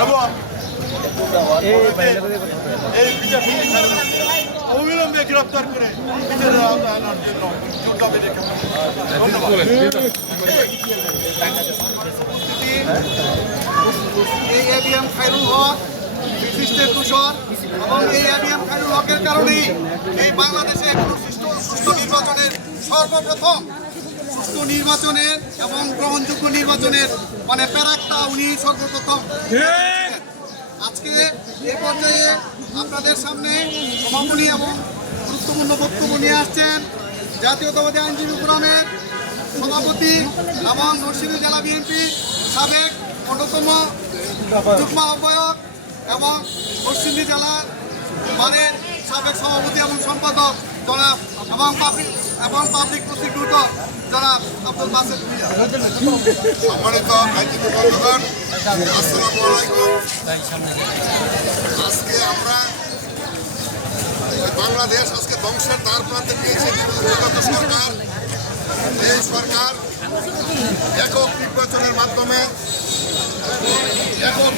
এবং এই বিচারপতি অবিলম্বে গ্রেপ্তার করে বিচারের আওতায় আনার জন্য জোর দাবি রেখে ধন্যবাদ। এই এবিএম খায়রুল হক বিশিষ্টের দূষণ এবং এই এবিএম খায়রুল হকের কারণেই এই বাংলাদেশে কোনো সুষ্ঠু নির্বাচনের সর্বপ্রথম সুষ্ঠু নির্বাচনের এবং গ্রহণযোগ্য নির্বাচনের মানে প্যারাকটা উনি সর্বপ্রথম। আজকে এ পর্যায়ে আপনাদের সামনে সমাপনী এবং গুরুত্বপূর্ণ বক্তব্য নিয়ে আসছেন জাতীয়তাবাদী আইনজীবী ফোরামের সভাপতি এবং নরসিংদী জেলা বিএনপি সাবেক অন্যতম যুগ্ম আহ্বায়ক এবং নরসিংদী জেলার বারের সাবেক সভাপতি এবং সম্পাদক জনাব এবং পাবলিক প্রসিকিউটর জনাব আব্দুল বাসেত মিয়া। সম্মানিত আইনজীবী বন্ধুগণ, আসসালামু আলাইকুম। আজকে আমরা বাংলাদেশ আজকে ধ্বংসের দ্বার প্রান্তে পেয়েছে বিগত সরকার। এই সরকার একক নির্বাচনের মাধ্যমে